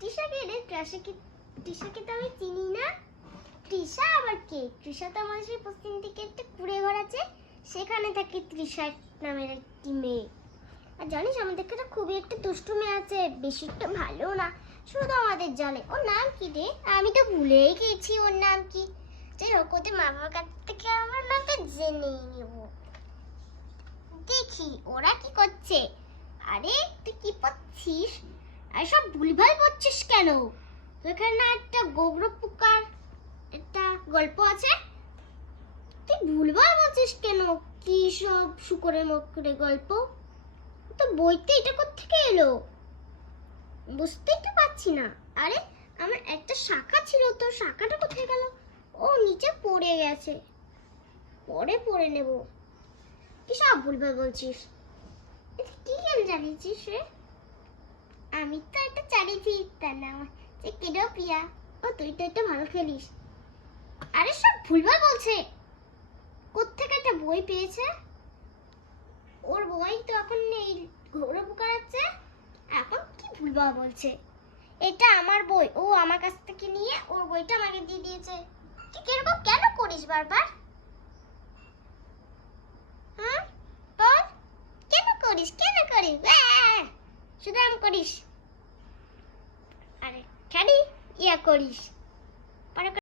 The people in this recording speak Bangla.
তৃষাকে রে, তৃষাকে তো আমি চিনি না। তৃষা আবার কে? তৃষা তো আমাদের সেই পশ্চিম দিকে একটা কুড়ে ঘর আছে, সেখানে থাকে তৃষা নামের একটি মেয়ে। আর জানিস আমাদের কাছে খুবই একটা দুষ্টু মেয়ে আছে, বেশি একটা ভালো না, শুধু আমাদের জানে। ওর নাম কি রে? আমি তো ভুলেই গেছি ওর নাম কি। যাই হোক, ওদের মা বাবার কাছ থেকে আমার নামটা জেনেই নেব। দেখি ওরা কি করছে। আরে তুই কি পড়ছিস? আর সব ভুলভাল পড়ছিস কেন? এখানে না একটা গোবর পোকার একটা গল্প আছে, তুই ভুলভাল বলছিস কেন? কি সব শুকরের মকরের গল্প? তো বইতে এটা কোত্থেকে এলো? বুঝতেই তো পারছি না। আরে আমার একটা শাখা ছিল, তো শাখাটা কোথায় গেল? ও নিচে পড়ে গেছে, পরে পড়ে নেব। কি সব ভুলভাল বলছিস? এটা কি গেম চালিয়েছিস রে? আমি তো এটা চালিয়েছি, তার নাম যে কেডো প্রিয়া। ও তুই তো এটা ভালো খেলিস। আরে সব ভুলভাল বলছে। কোত্থেকে একটা বই পেয়েছে? ওর বই তো এখন নেই, ঘোরে পোকাচ্ছে। এখন কি ভুলভাল বলছে? এটা আমার বই, ও আমার কাছ থেকে নিয়ে ওর বইটা আমাকে দিয়ে দিয়েছে। তুই কিরকম কেন করিস বারবার? হ্যাঁ বল, কেন করিস? শুধু আম করিস, আরে খালি ইয়া করিস।